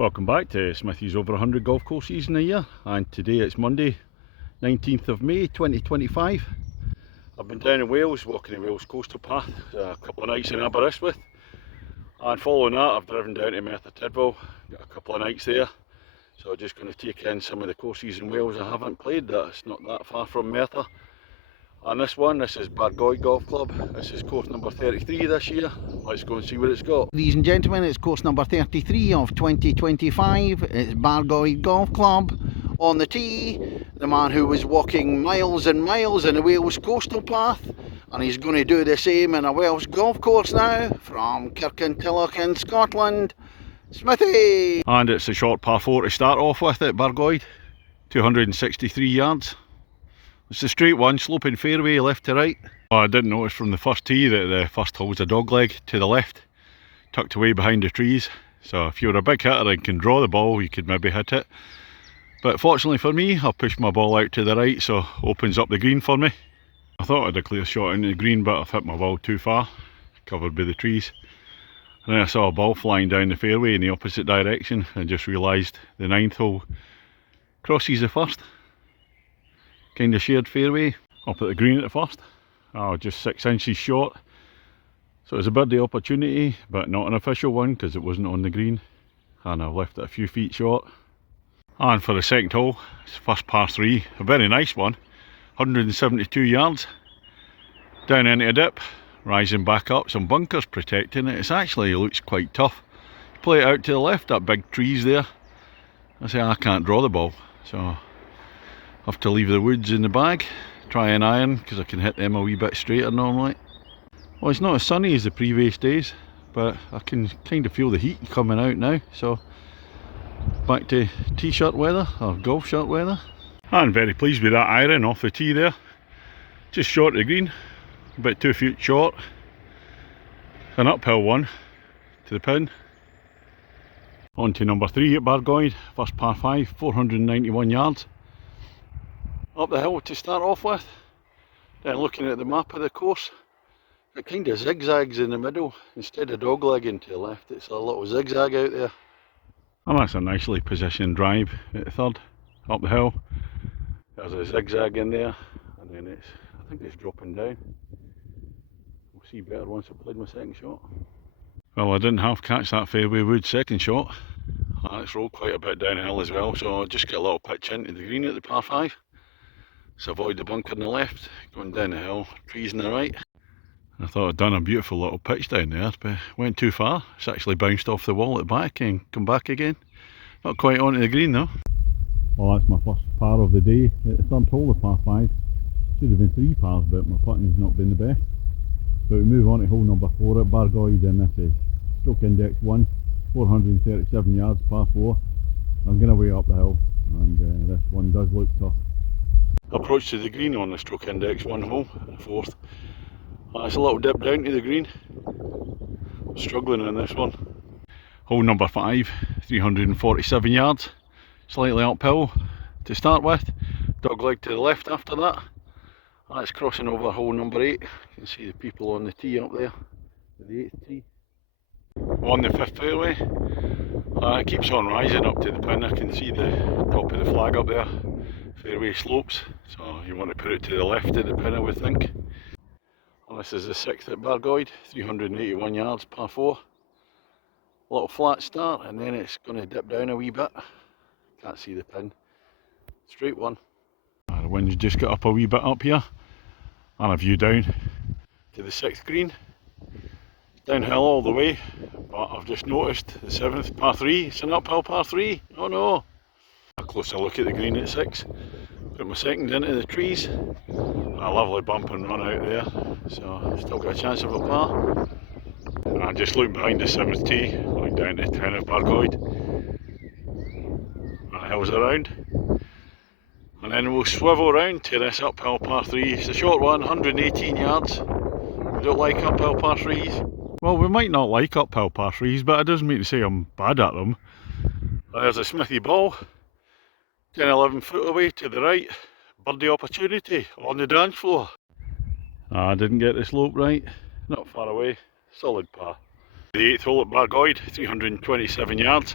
Welcome back to Smithy's over 100 golf courses in a year, and today it's Monday 19th of May 2025. I've been down in Wales walking the Wales coastal path a couple of nights in Aberystwyth, and following that I've driven down to Merthyr Tydfil, got a couple of nights there. So I'm just going to take in some of the courses in Wales I haven't played. That's not that far from Merthyr. And this is Bargoed Golf Club. This is course number 33 this year. Let's go and see what it's got. Ladies and gentlemen, it's course number 33 of 2025. It's Bargoed Golf Club. On the tee, the man who was walking miles and miles in a Wales coastal path, and he's going to do the same in a Welsh golf course now, from Kirkintilloch in Scotland, Smithy! And it's a short par 4 to start off with at Bargoed, 263 yards. It's a straight one, sloping fairway left to right. I didn't notice from the first tee that the first hole's a dogleg to the left, tucked away behind the trees. So if you're a big hitter and can draw the ball, you could maybe hit it. But fortunately for me, I've pushed my ball out to the right, so opens up the green for me. I thought I had a clear shot into the green, but I've hit my ball too far, covered by the trees. And then I saw a ball flying down the fairway in the opposite direction and just realised the 9th hole crosses the first. Kind of shared fairway, up at the green at the first. Oh, just 6 inches short. So it was a birdie opportunity, but not an official one because it wasn't on the green. And I've left it a few feet short. And for the second hole, it's first par 3, a very nice one. 172 yards. Down into a dip, rising back up, some bunkers protecting it. It looks quite tough. Play it out to the left, that big trees there. I can't draw the ball, so have to leave the woods in the bag, try and iron because I can hit them a wee bit straighter normally. Well, it's not as sunny as the previous days, but I can kind of feel the heat coming out now, so back to t-shirt weather or golf shirt weather. I'm very pleased with that iron off the tee there, just short of the green, about 2 feet short, an uphill one to the pin. On to number 3 at Bargoed, first par 5, 491 yards. Up the hill to start off with, then looking at the map of the course, it kind of zigzags in the middle. Instead of doglegging to the left, it's a little zigzag out there. And that's a nicely positioned drive at the third, up the hill. There's a zigzag in there, and then I think it's dropping down. We'll see better once I played my second shot. Well, I didn't half catch that fairway wood second shot, and it's rolled quite a bit downhill as well, so I'll just get a little pitch into the green at the par 5. So avoid the bunker on the left, going down the hill, trees on the right. I thought I'd done a beautiful little pitch down there, but went too far. It's actually bounced off the wall at the back and come back again. Not quite onto the green though. Well, that's my first par of the day at the third hole of par 5. Should have been 3 pars, but my putting's not been the best. So we move on to hole number 4 at Bargoed, and this is stroke index 1, 437 yards, par 4. I'm going away up the hill, and this one does look tough. Approach to the green on the stroke index 1 hole, the 4th. It's a little dip down to the green. I'm struggling on this one. Hole number 5, 347 yards, slightly uphill to start with. Dogleg to the left after that. That's crossing over hole number 8. You can see the people on the tee up there, the 8th tee. On the 5th fairway, it keeps on rising up to the pin. I can see the top of the flag up there. Fairway slopes, so you want to put it to the left of the pin, I would think. And this is the 6th at Bargoed, 381 yards, par 4. A little flat start, and then it's going to dip down a wee bit. Can't see the pin. Straight one. The wind's just got up a wee bit up here, and a view down to the 6th green. Downhill all the way, but I've just noticed the 7th par 3. It's an uphill par 3. Oh no! A closer look at the green at 6. Put my second into the trees. A lovely bump and run out there, so still got a chance of a par. And I just look behind the 7th tee, going down to the town of Bargoed. And the hills around. And then we'll swivel round to this uphill par 3. It's a short one, 118 yards. We don't like uphill par 3s. Well, we might not like uphill par 3s, but it doesn't mean to say I'm bad at them. There's a Smithy ball. 10, 11 foot away to the right, birdie opportunity on the dance floor. I didn't get the slope right, not far away, solid par. The 8th hole at Bargoed, 327 yards.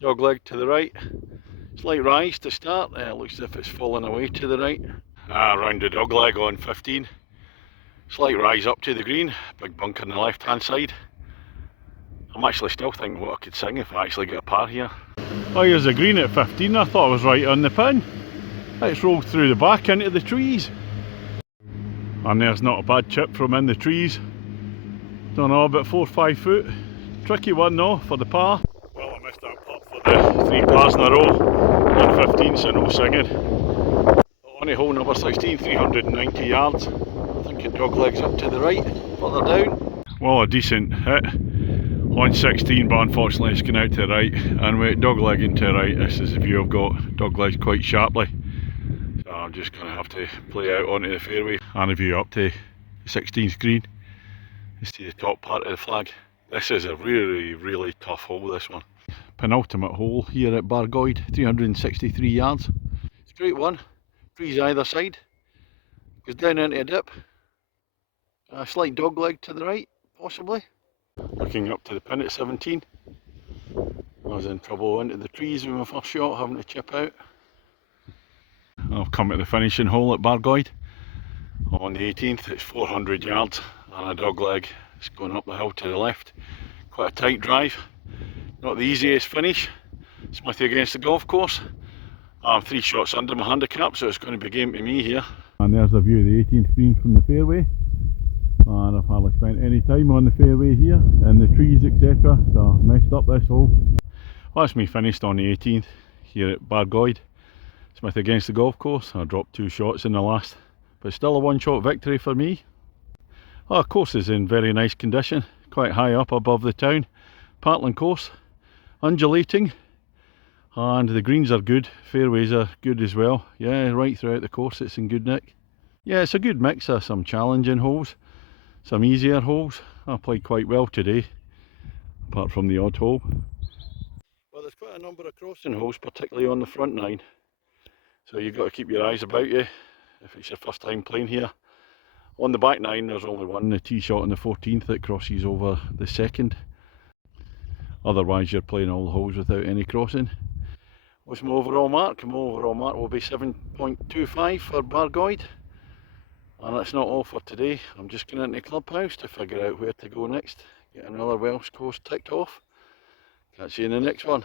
Dog leg to the right. Slight rise to start. Looks as if it's falling away to the right. Round the dog leg on 15. Slight rise up to the green. Big bunker on the left hand side. I'm actually still thinking what I could sing if I actually get a par here. Oh, here's the green at 15. I thought I was right on the pin. It's rolled through the back into the trees. And there's not a bad chip from in the trees. Don't know, about 4 or 5 foot. Tricky one though for the par. Well, I missed that putt for the 3 pars in a row on 15, so no singing. On to hole number 16, 390 yards. I think it dog legs up to the right, further down. Well, a decent hit on 16, but unfortunately it's going out to the right. And with dog legging to the right, this is the view I've got. Dog legs quite sharply. So I'm just going to have to play out onto the fairway and a view up to the 16th green. You see the top part of the flag. This is a really tough hole, this one. Penultimate hole here at Bargoed, 363 yards. Straight one, trees either side. Goes down into a dip. A slight dog leg to the right, possibly. Looking up to the pin at 17. I was in trouble into the trees with my first shot, having to chip out. I've come to the finishing hole at Bargoed. On the 18th, it's 400 yards and a dog leg. It's going up the hill to the left. Quite a tight drive. Not the easiest finish. Smithy against the golf course. I'm 3 shots under my handicap, so it's going to be game to me here. And there's a view of the 18th green from the fairway. And I've hardly spent any time on the fairway here, in the trees etc. So I messed up this hole. Well, that's me finished on the 18th here at Bargoed. Smithy against the golf course. I dropped 2 shots in the last, but still a 1-shot victory for me. Well, the course is in very nice condition, quite high up above the town. Partland course, undulating, and the greens are good, fairways are good as well. Yeah, right throughout the course it's in good nick. Yeah, it's a good mix of some challenging holes, some easier holes. I played quite well today, apart from the odd hole. Well, there's quite a number of crossing holes, particularly on the front 9. So you've got to keep your eyes about you if it's your first time playing here. On the back 9 there's only one, the tee shot on the 14th that crosses over the 2nd. Otherwise you're playing all the holes without any crossing. What's my overall mark? My overall mark will be 7.25 for Bargoed. And that's not all for today. I'm just going into the clubhouse to figure out where to go next. Get another Welsh course ticked off. Catch you in the next one.